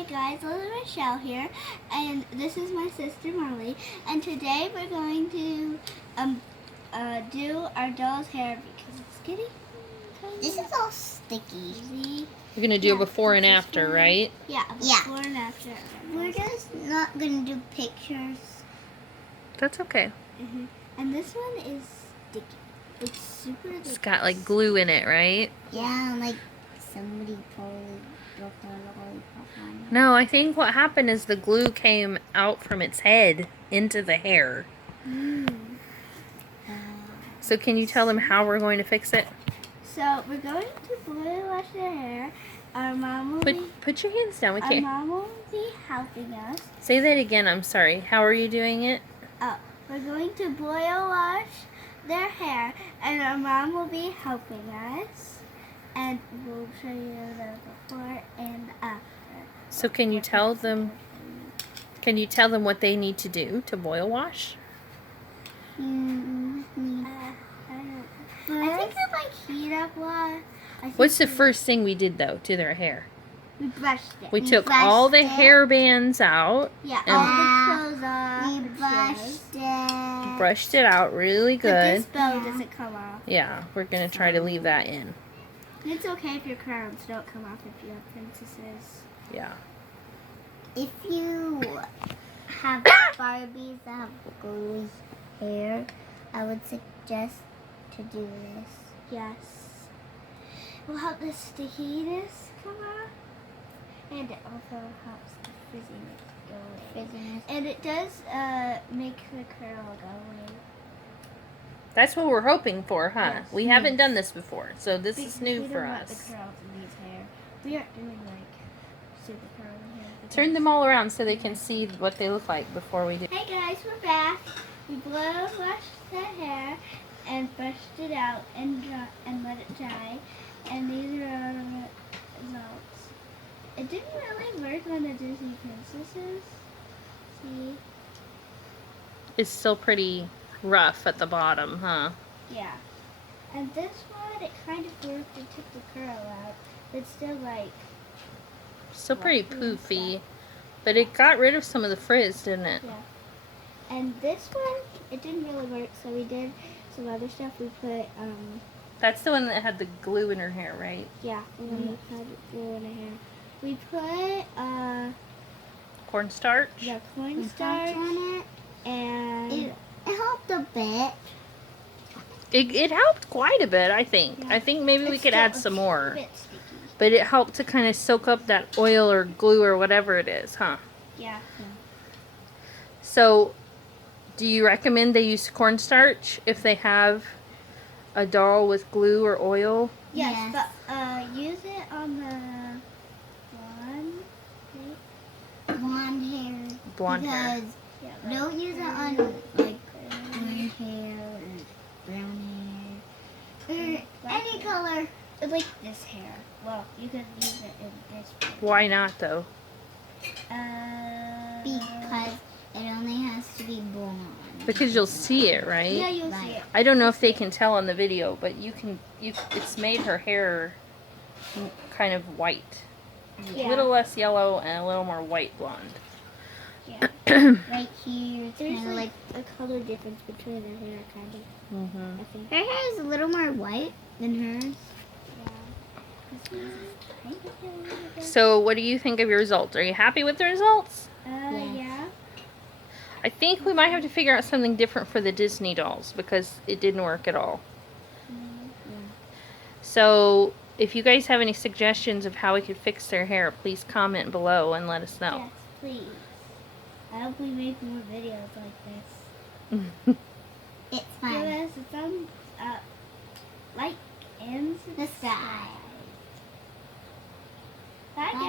Hey guys, this is Michelle here, and this is my sister Molly, and today we're going to do our doll's hair because it's getting This is all sticky. easy. We're going to do a before and after, right? Yeah, before and after. We're just not going to do pictures. That's okay. And this one is sticky. It's super It's got like glue in it, right? Yeah, like somebody probably dropped a lollipop on it. No, I think what happened is the glue came out from its head into the hair. So can you tell them how we're going to fix it? So we're going to blue wash their hair. Our mom will Put your hands down. We our can't. mom will be helping us. Say that again. I'm sorry. How are you doing it? We're going to boil wash their hair, and our mom will be helping us, and we'll show you the before and after. So can you tell them? Can you tell them what they need to do to boil wash? I think we like heat up water. What's the first thing we did though to their hair? We brushed it. We took all the hair bands out. Yeah, and all the clothes off. We brushed it. brushed it out really But this good. bow doesn't come off. Yeah, we're gonna try to leave that in. It's okay if your crowns don't come off if you have princesses. Yeah. If you have Barbies that have gluey hair, I would suggest to do this. Yes. It will help the stickiness come off. And it also helps the frizziness go away. Frizziness. And it does make the curl go away. That's what we're hoping for, huh? Yes. We haven't done this before, so this Because is new we for don't want us. the curls in these hair. We aren't doing like super curly hair. Turn them all around so they can see what they look like before we do. Hey guys, we're back. We blow washed the hair and brushed it out and let it dry. And these are our results. It didn't really work on the Disney princesses. See? It's still pretty rough at the bottom, huh? Yeah. And this one, it kind of worked. It took the curl out. But it's still like... Still pretty fluffy and poofy. stuff. But it got rid of some of the frizz, didn't it? Yeah. And this one, it didn't really work. So we did some other stuff. We put, That's the one that had the glue in her hair, right? yeah, the one that had glue in her hair. We put, Cornstarch? the cornstarch on it. and... It helped a bit. It helped quite a bit, I think. Yeah. I think maybe we It's could still add some a more. bit sticky. But it helped to kind of soak up that oil or glue or whatever it is, huh? Yeah. So, do you recommend they use cornstarch if they have a doll with glue or oil? Yes, Yes. but use it on the Blonde hair. Blonde hair. Because yeah, don't use it on like green hair or brown hair. Or any color. like this hair. Well, you could use it in this. Why not, though? Because it only has to be blonde. Because you'll see it, right? Yeah, you'll see Right. it. I don't know if they can tell on the video, but it's made her hair kind of white. Yeah. A little less yellow and a little more white blonde. Yeah. Right here, it's There's kind of like a color difference between her hair, kind of. Mm-hmm. I think. her hair is a little more white than hers. Yeah. So, what do you think of your results? Are you happy with the results? Yeah. I think we might have to figure out something different for the Disney dolls because it didn't work at all. So, if you guys have any suggestions of how we could fix their hair, please comment below and let us know. Yes, please. I hope we make more videos like this. It's Give fine. us a thumbs up, like, and The subscribe. sky. Bye, guys.